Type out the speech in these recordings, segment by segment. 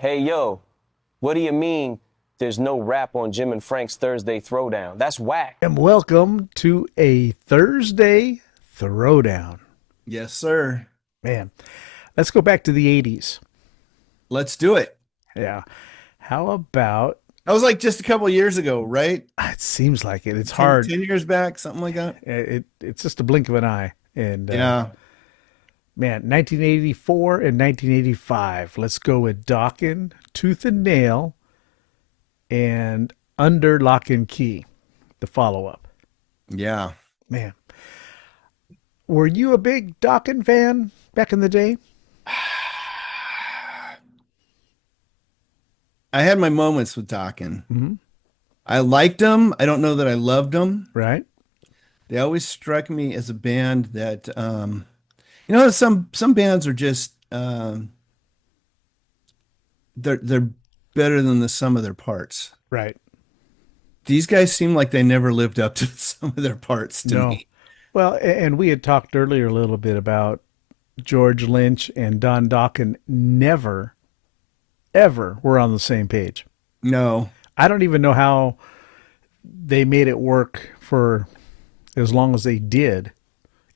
Hey, yo, what do you mean there's no rap on Jim and Frank's Thursday Throwdown? That's whack. And welcome to a Thursday Throwdown. Yes, sir. Man, let's go back to the 80s. Let's do it. Yeah. How about, That was like just a couple of years ago, right? it seems like it. It's 10, hard. 10 years back, something like that. It's just a blink of an eye. And Yeah. man, 1984 and 1985. Let's go with Dokken, Tooth and Nail, and Under Lock and Key, the follow up. Yeah. Man, were you a big Dokken fan back in the day? I had my moments with Dokken. Mm-hmm. I liked them. I don't know that I loved them. Right? They always struck me as a band that, some bands are just they're better than the sum of their parts. Right. These guys seem like they never lived up to the sum of their parts to No. me. Well, and we had talked earlier a little bit about George Lynch and Don Dokken never, ever were on the same page. No. I don't even know how they made it work for as long as they did.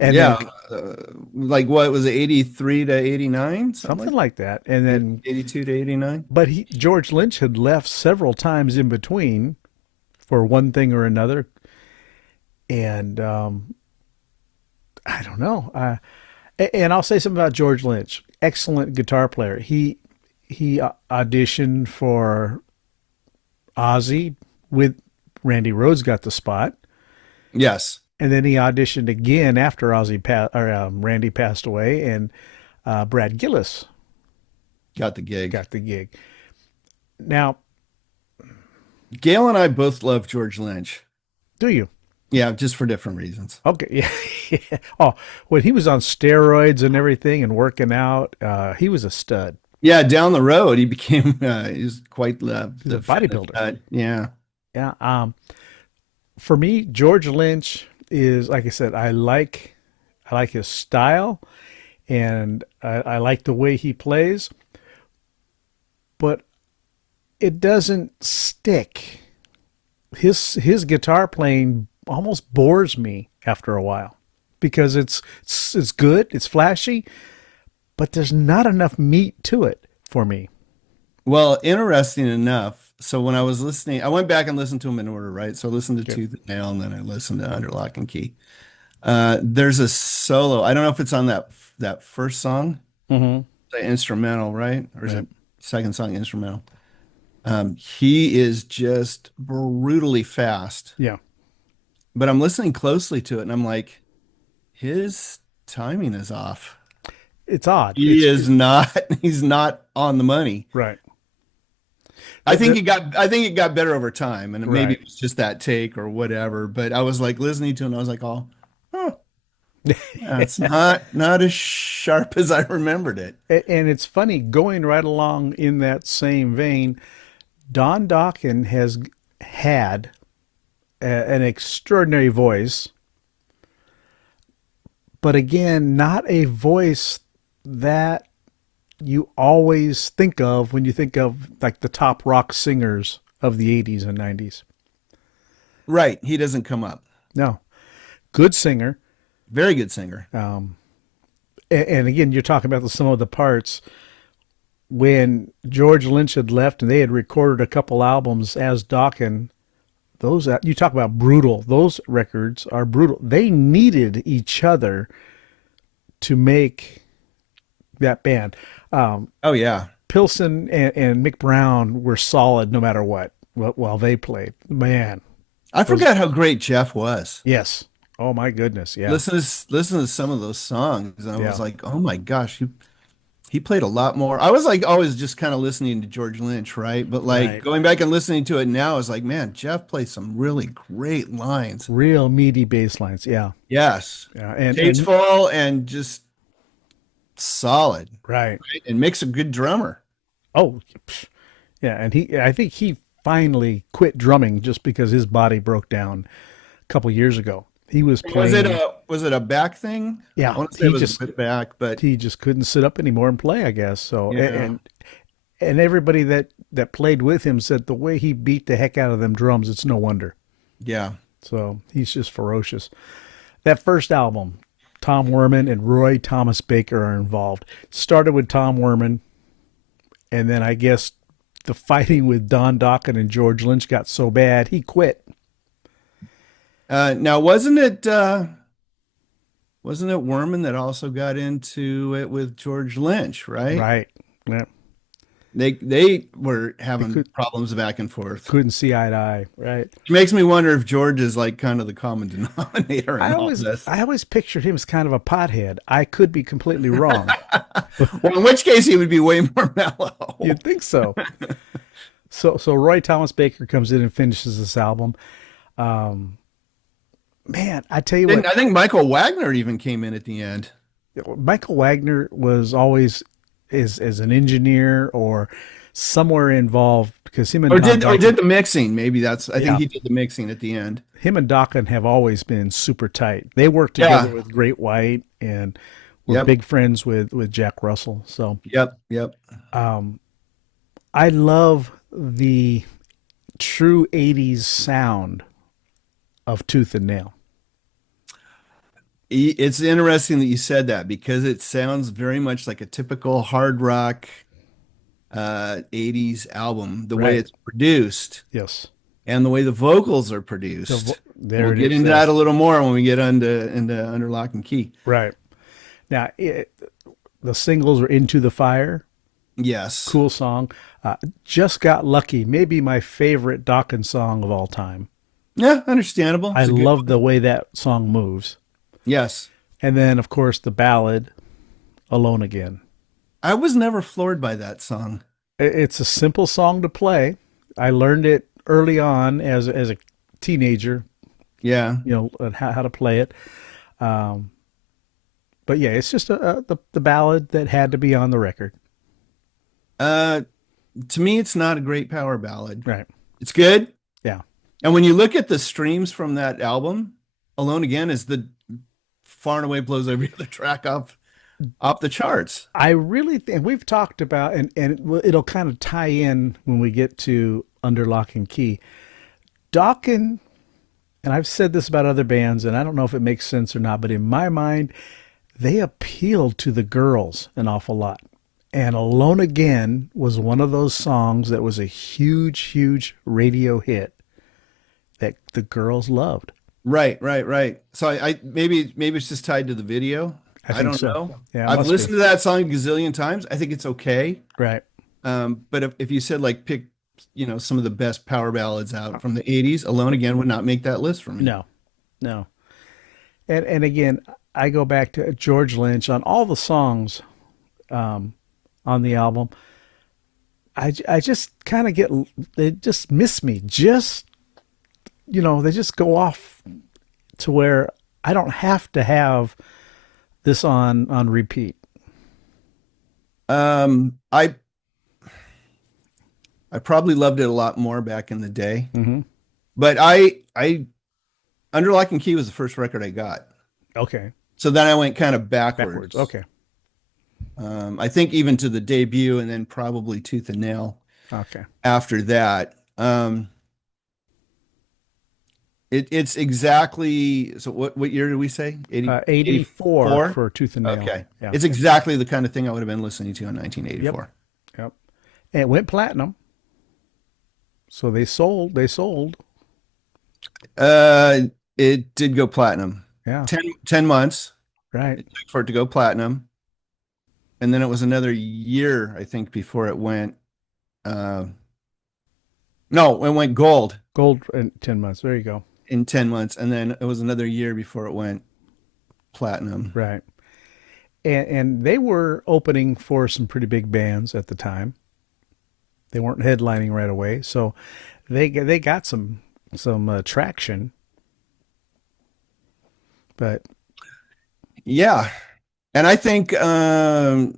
And Yeah. then, Like what was it, 83 to 89? something like that. And then, 82 to 89? but George Lynch had left several times in between for one thing or another. And I don't know. And I'll say something about George Lynch. Excellent guitar player. He auditioned for Ozzy with Randy Rhoads got the spot, Yes. and then he auditioned again after Randy passed away, and Brad Gillis Got the gig. got the gig. Now, Gail and I both love George Lynch. do you? Yeah, just for different reasons. Okay, yeah. Yeah. Oh, when he was on steroids and everything and working out, he was a stud. Yeah, down the road he became he's quite He's a bodybuilder. Yeah. Yeah. For me, George Lynch is, like I said, I like his style, and I like the way he plays, but it doesn't stick. His guitar playing almost bores me after a while because it's good, it's flashy, but there's not enough meat to it for me. Well, interesting enough. So when I was listening, I went back and listened to them in order, right? So I listened to Okay. Tooth and Nail, and then I listened to Under Lock and Key. There's a solo. I don't know if it's on that first song, Mm-hmm. the instrumental, right? Or is Right. it second song instrumental? He is just brutally fast. Yeah. But I'm listening closely to it, and I'm like, his timing is off. It's odd. He is not. He's not on the money. Right. I think it got better over time, and maybe Right. it was just that take or whatever. But I was like listening to it, and I was like, oh, yeah, it's not as sharp as I remembered it. And it's funny, going right along in that same vein, Don Dokken has had an extraordinary voice, but again, not a voice that you always think of when you think of like the top rock singers of the 80s and 90s. Right. He doesn't come up. No, good singer. Very good singer. And again, you're talking about some of the parts when George Lynch had left and they had recorded a couple albums as Dokken. Those, you talk about brutal. Those records are brutal. They needed each other to make that band. Oh yeah. Pilson and Mick Brown were solid no matter what while they played. Man, I forgot how great Jeff was. yes. Oh my goodness, yeah. Listen to some of those songs, and I Yeah. was like, oh my gosh, he played a lot more. I was like always just kind of listening to George Lynch, right? But like Right. going back and listening to it now, is like, man, Jeff plays some really great lines. Real meaty bass lines, yeah. Yes. Yeah, and Tasteful and just solid. right. And makes a good drummer. Oh, psh, yeah, and I think he finally quit drumming just because his body broke down a couple years ago. He was playing. Was it a back thing? Yeah, I want to say it was a bit back, but he just couldn't sit up anymore and play, I guess. So Yeah. and everybody that played with him said the way he beat the heck out of them drums, it's no wonder. Yeah. So he's just ferocious. That first album, Tom Werman and Roy Thomas Baker are involved. Started with Tom Werman, and then I guess the fighting with Don Dokken and George Lynch got so bad he quit. Now, wasn't it Werman that also got into it with George Lynch, right? Right. Yeah. They were having problems back and forth. Couldn't see eye to eye. Right. Which makes me wonder if George is like kind of the common denominator in all this. I always pictured him as kind of a pothead. I could be completely wrong. Well, in which case he would be way more mellow. You'd think so. So Roy Thomas Baker comes in and finishes this album. Man, I tell you what. I think Michael Wagner even came in at the end. Michael Wagner was always as an engineer or somewhere involved because him and did the mixing. Maybe that's. I think he did the mixing at the end. Him and Dokken have always been super tight. They worked together with Great White and were big friends with Jack Russell. So yep. I love the true 80s sound of Tooth and Nail. It's interesting that you said that because it sounds very much like a typical hard rock 80s album, the way it's produced. Yes. And the way the vocals are produced. We'll get into that a little more when we get into Under Lock and Key. Right. Now, the singles are Into the Fire. Yes. Cool song. Just Got Lucky, maybe my favorite Dokken song of all time. Yeah, understandable. I love the way that song moves. Yes. And then, of course, the ballad, Alone Again. I was never floored by that song. It's a simple song to play. I learned it early on as a teenager. Yeah. How to play it. But yeah, it's just the ballad that had to be on the record. To me, it's not a great power ballad. Right. It's good. Yeah. And when you look at the streams from that album, Alone Again is the far and away blows every other track off the charts. I really think we've talked about, and it'll kind of tie in when we get to Under Lock and Key. Dokken, and I've said this about other bands, and I don't know if it makes sense or not, but in my mind, they appealed to the girls an awful lot. And Alone Again was one of those songs that was a huge, huge radio hit that the girls loved. Right. So I maybe it's just tied to the video. I don't know. Yeah, I've listened to that song a gazillion times. I think it's okay. Right. But if you said like pick, some of the best power ballads out from the 80s, Alone Again would not make that list for me. No. And again, I go back to George Lynch on all the songs on the album. I just kind of they just miss me. They just go off to where I don't have to have this on repeat. I probably loved it a lot more back in the day, but I Under Lock and Key was the first record I got. Okay. So then I went kind of backwards. Okay. I think even to the debut and then probably Tooth and Nail. Okay. After that. It's exactly, so what year did we say? 84 for Tooth and Nail. Okay. Yeah. It's exactly the kind of thing I would have been listening to in 1984. Yep. And it went platinum. So they sold. It did go platinum. Yeah. 10 months. Right. It took for it to go platinum. And then it was another year, I think, before it went, no, it went gold. Gold in 10 months. There you go. In 10 months. And then it was another year before it went platinum. Right. And they were opening for some pretty big bands at the time. They weren't headlining right away. So they got some traction. But yeah. And I think, tell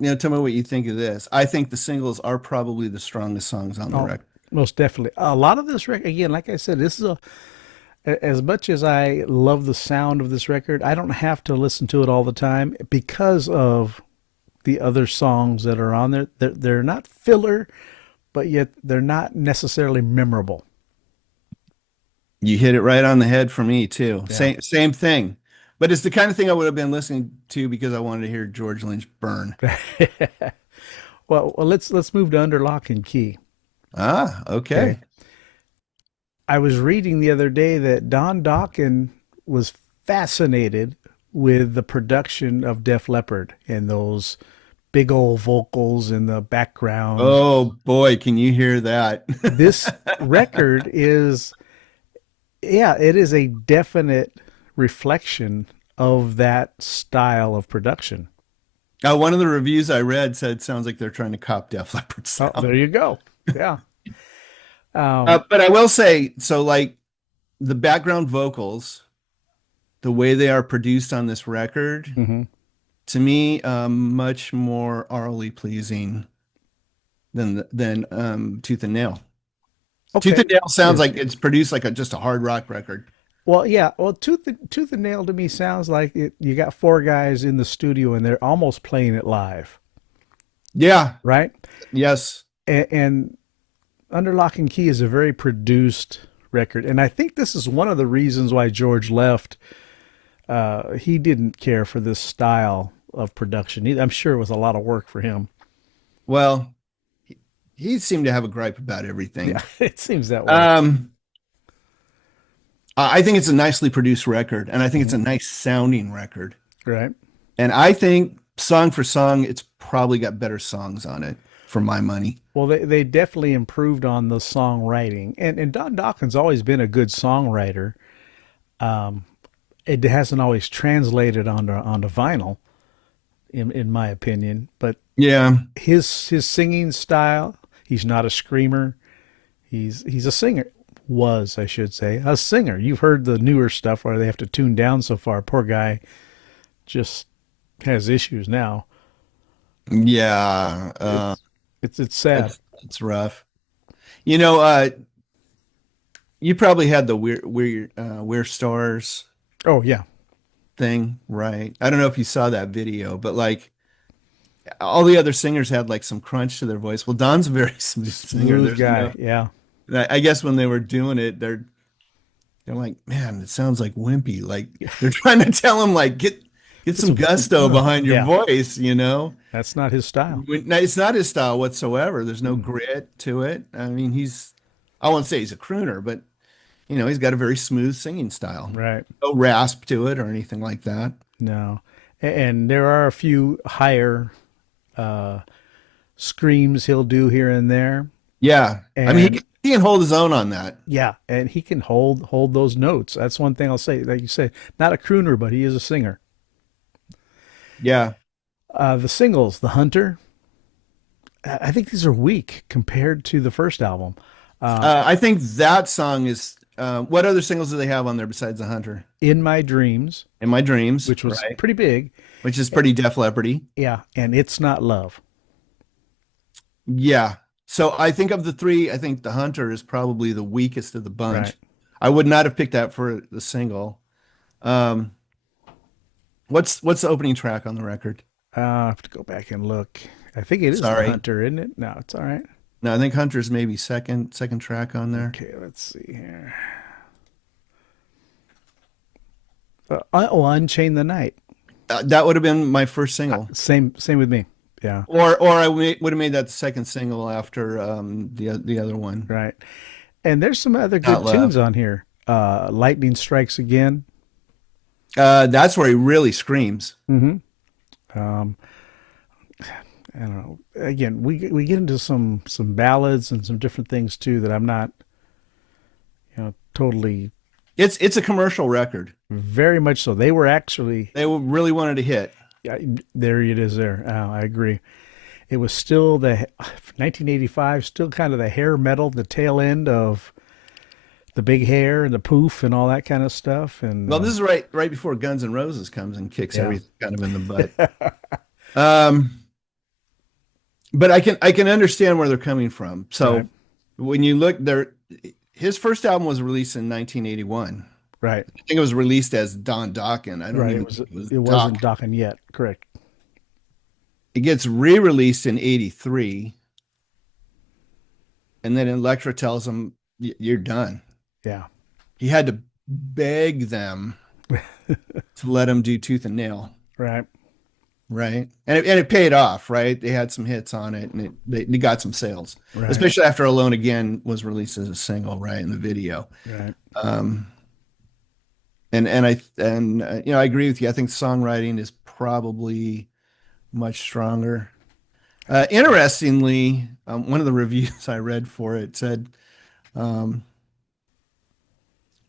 me what you think of this. I think the singles are probably the strongest songs on the record. Most definitely. A lot of this record, again, like I said, this is as much as I love the sound of this record, I don't have to listen to it all the time because of the other songs that are on there. They're not filler, but yet they're not necessarily memorable. You hit it right on the head for me too. Yeah. Same thing. But it's the kind of thing I would have been listening to because I wanted to hear George Lynch burn. Well, let's move to Under Lock and Key. Ah, okay. Okay. I was reading the other day that Don Dokken was fascinated with the production of Def Leppard and those big old vocals in the background. Oh boy, can you hear that? This record is, yeah, it is a definite reflection of that style of production. One of the reviews I read said it sounds like they're trying to cop Def Leppard Oh, sound. there you go. Yeah. Um, But I will say, so like the background vocals, the way they are produced on this record, mhm. to me, much more orally pleasing than Tooth and Nail. Tooth Okay. and Nail sounds Yes. like it's produced like just a hard rock record. Well, yeah. Well, Tooth and Nail to me sounds like you got four guys in the studio and they're almost playing it live, Yeah. right? Yes. And Under Lock and Key is a very produced record, and I think this is one of the reasons why George left. He didn't care for this style of production. I'm sure it was a lot of work for him. Well, he seemed to have a gripe about everything. Yeah, it seems that way. I think it's a nicely produced record, and I think it's a Mhm. nice sounding record. Right. And I think song for song, it's probably got better songs on it for my money. Well, they definitely improved on the songwriting, and Don Dawkins always been a good songwriter. Um, it hasn't always translated onto vinyl, in my opinion. But Yeah. his singing style, he's not a screamer. He's a singer. Was, I should say, a singer. You've heard the newer stuff where they have to tune down so far. Poor guy just has issues now. Yeah. It's sad. It's rough. You know, you probably had the weird stars Oh yeah, thing, right? I don't know if you saw that video, but like all the other singers had like some crunch to their voice. Well, Don's a very smooth singer. smooth There's guy. no, Yeah, I guess when they were doing it, they're like, man, it sounds like wimpy. Like they're trying to tell him like get some gusto behind your yeah. voice, you know? That's not his style. It's not his style whatsoever. There's no grit to it. I mean, I won't say he's a crooner, but you know, he's got a very smooth singing style. Right. No rasp to it or anything like that. No, and there are a few higher uh, screams he'll do here and there. Yeah. I mean, And he can hold his own on that. yeah, and he can hold those notes. That's one thing I'll say. Like you said, not a crooner, but he is a singer. Yeah. The singles, The Hunter, I think these are weak compared to the first album. I think that song is, what other singles do they have on there besides The Hunter? In My Dreams, In My Dreams, which was right? pretty big. Which is pretty Def Leppard-y. Yeah, and It's Not Love. Yeah. So I think of the three, I think The Hunter is probably the weakest of the bunch. Right. I would not have picked that for the single. Um, what's the opening track on the record? I have to go back and look. I think it is Sorry. The Hunter, isn't it? No, it's all right. No, I think Hunter's maybe second track on there. Okay, let's see here. Unchain the Night. That would have been my first single. Same with me. Yeah, Or I would have made that the second single after the other one. right. And there's some other Not good Love. tunes on here. Lightning Strikes Again. That's where he really screams. Mm-hmm. I don't know. Again, we get into some ballads and some different things too that I'm not, totally. It's a commercial record. Very much so. They were actually, They really wanted to hit. yeah, there it is. There, I agree. It was still the 1985, still kind of the hair metal, the tail end of the big hair and the poof and all that kind of stuff. And Well, this is right before Guns N' Roses comes and kicks Yeah. everything kind of in the butt. But I can understand where they're coming from. So Right. when you look there, his first album was released in 1981. right, I think it was released as Don Dokken. I don't right. even It think it was wasn't Doc. Dokken yet. Correct. It gets re-released in 83, and then Elektra tells him, You're done." Yeah. He had to beg them to let him do Tooth and Nail. Right. Right. And it paid off, right? They had some hits on it, and they got some sales, Right. especially after Alone Again was released as a single, right, in the video. Right. I agree with you. I think songwriting is probably much stronger. Interestingly, one of the reviews I read for it said,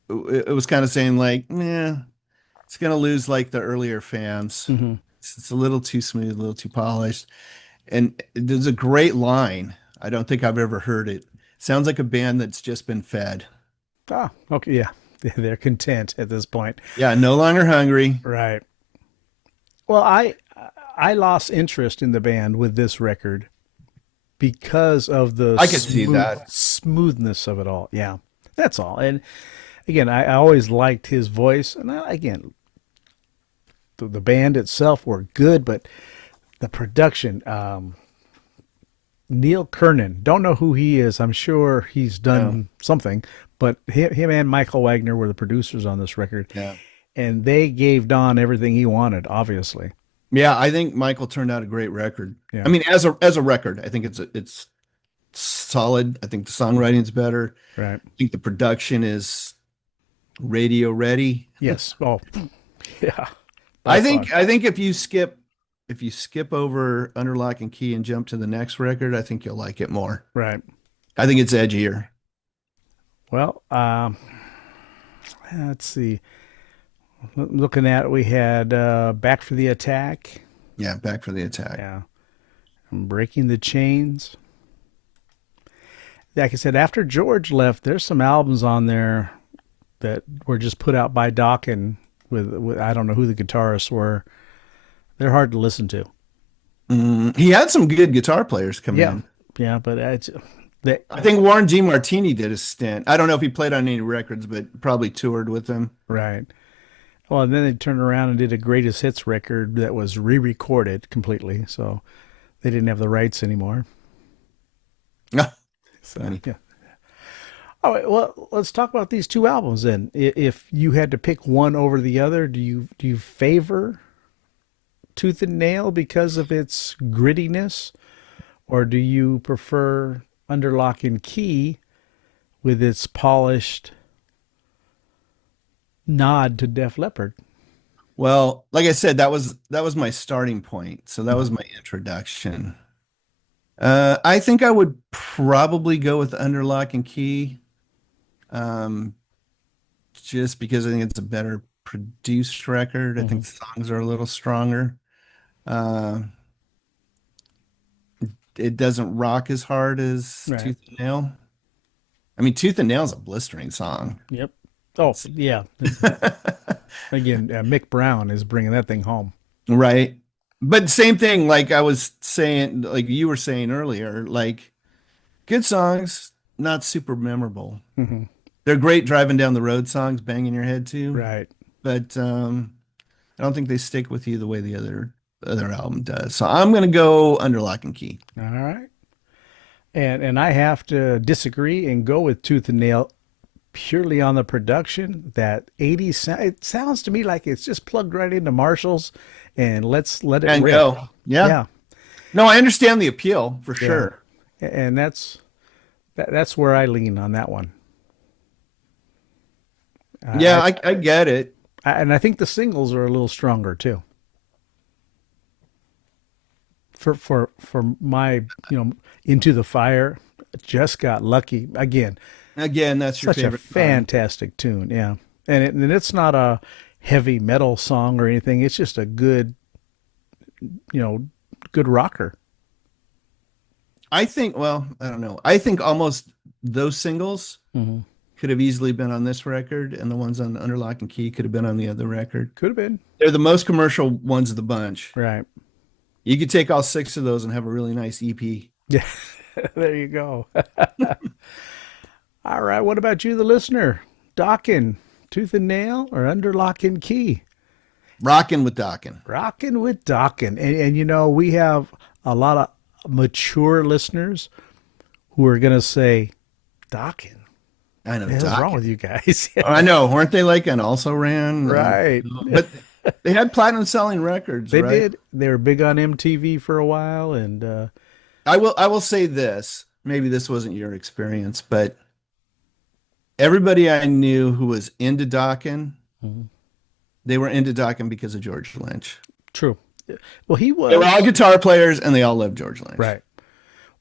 it was kind of saying like, yeah, it's going to lose like the earlier fans. Mm-hmm. It's a little too smooth, a little too polished. And there's a great line. I don't think I've ever heard it. Sounds like a band that's just been fed. Ah, okay. Yeah. They're content at this point. Yeah. No longer hungry. Right. Well, I lost interest in the band with this record because of the I could see that. smoothness of it all. Yeah. That's all. And again, I always liked his voice. And again, the band itself were good, but the production, Neil Kernan, don't know who he is. I'm sure he's done something, but him and Michael Wagner were the producers on this record. Yeah. And they gave Don everything he wanted, obviously. Yeah, I think Michael turned out a great record. Yeah. I mean, as a record, I think it's solid. I think the songwriting's better. Right. I think the production is radio ready. Yes. Oh, yeah. I think if you skip over Under Lock and Key and jump to the next record, I think you'll like it more. Right. I think it's edgier. Well, let's see. Looking at it, we had Back for the Attack. Yeah, Back for the Attack. Yeah. And Breaking the Chains. Like I said, after George left, there's some albums on there that were just put out by Dokken with I don't know who the guitarists were. They're hard to listen to. He had some good guitar players come in. Yeah, but I think Warren G. Martini did a stint. I don't know if he played on any records, but probably toured with them. Right. Well, and then they turned around and did a greatest hits record that was re-recorded completely, so they didn't have the rights anymore. So, yeah. All right. Well, let's talk about these two albums then. If you had to pick one over the other, do you favor Tooth and Nail because of its grittiness, or do you prefer Under Lock and Key with its polished nod to Def Leppard? Well, like I said, that was my starting point. So that was my introduction. I think I would probably go with Under Lock and Key, just because I think it's a better produced record. I think the songs are a little stronger. It doesn't rock as hard as Tooth and Nail. I mean, Tooth and Nail is a blistering song. Yep. Oh, yeah. Again, Mick Brown is bringing that thing home. Right. But same thing, like I was saying, like you were saying earlier, like good songs, not super memorable. Mm-hmm. They're great driving down the road songs, banging your head too. Right. But I don't think they stick with you the way the other album does. So I'm going to go Under Lock and Key. All right. And I have to disagree and go with Tooth and Nail purely on the production. That 80s, it sounds to me like it's just plugged right into Marshall's and let's let it rip. Go. Yeah. No, I understand the appeal for sure. And that's where I lean on that one. I get it. And I think the singles are a little stronger too. For my, Into the Fire, Just Got Lucky. Again, that's your such favorite a fantastic tune. Yeah. And it's not a heavy metal song or anything. It's just a good, good rocker. I think, well, I don't know. I think almost those singles could have easily been on this record, and the ones on Under Lock and Key could have been on the other record. Could have been. They're the most commercial ones of the bunch. Right. You could take all 6 of those and have a really nice EP. Yeah, there you go. All right. What about you, the listener? Dokken, Tooth and Nail, or Under Lock and Key? Rockin' with Dokken. Rockin' with Dokken. And we have a lot of mature listeners who are going to say, Dokken, I know. what is wrong with you guys? I know. Weren't they like an also ran? Right. But they had platinum selling records, They right? did. They were big on MTV for a while, and I will say this. Maybe this wasn't your experience, but everybody I knew who was into Dokken, they were into Dokken because of George Lynch. true. Well, he was They were all guitar players and they all loved George Lynch. right.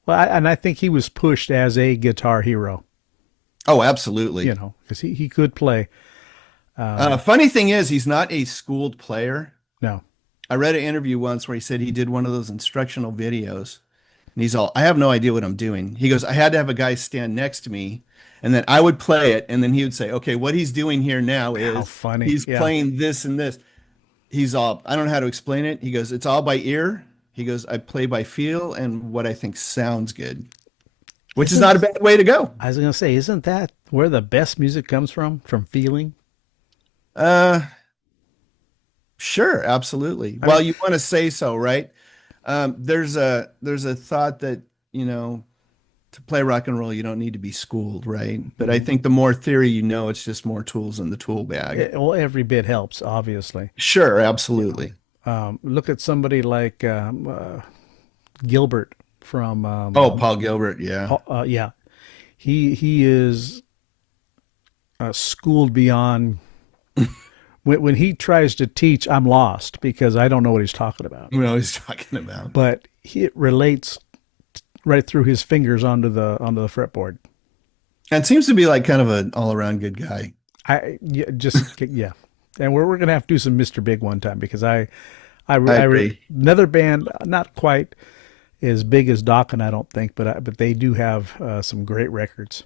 Well, and I think he was pushed as a guitar hero, Oh, absolutely. because he could play. Funny thing is, he's not a schooled player. No. I read an interview once where he said he did one of those instructional videos. And he's all, I have no idea what I'm doing. He goes, I had to have a guy stand next to me, and then I would play it, and then he would say, okay, what he's doing here now is How funny. he's Yeah. playing this and this. He's all, I don't know how to explain it. He goes, it's all by ear. He goes, I play by feel and what I think sounds good, which is not a bad way to go. I was going to say, isn't that where the best music comes from feeling? Sure, absolutely. Well, you want to say so, right? There's a thought that, to play rock and roll, you don't need to be schooled, right? But I think the more theory you know, it's just more tools in the tool bag. Well, every bit helps, obviously. Sure, absolutely. Look at somebody like Gilbert from Paul Gilbert, yeah. yeah, he is schooled beyond. When he tries to teach, I'm lost because I don't know what he's talking about. We know what he's talking about. But it relates right through his fingers onto the fretboard. And seems to be like kind of an all-around good guy. Yeah. And we're gonna have to do some Mr. Big one time because I agree. Another band not quite as big as Dokken, I don't think, but they do have some great records.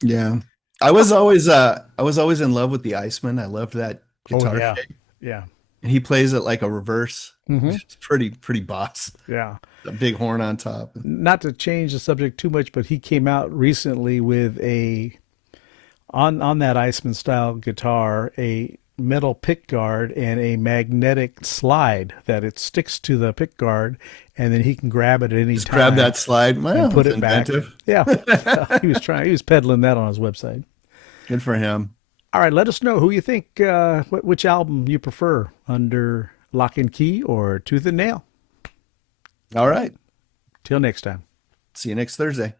Yeah. I was always in love with the Iceman. I loved that guitar yeah. shape. Yeah. And he plays it like a reverse. Mm-hmm. It's pretty boss. Yeah. A big horn on top. Not to change the subject too much, but he came out recently with on that Iceman style guitar, a metal pick guard and a magnetic slide that it sticks to the pick guard, and then he can grab it at any Just time. grab that slide. Well, and put it inventive. back. Yeah. He was peddling that on his website. Good for him. All right, let us know who you think, which album you prefer, Under Lock and Key or Tooth and Nail. All right. Till next time. See you next Thursday.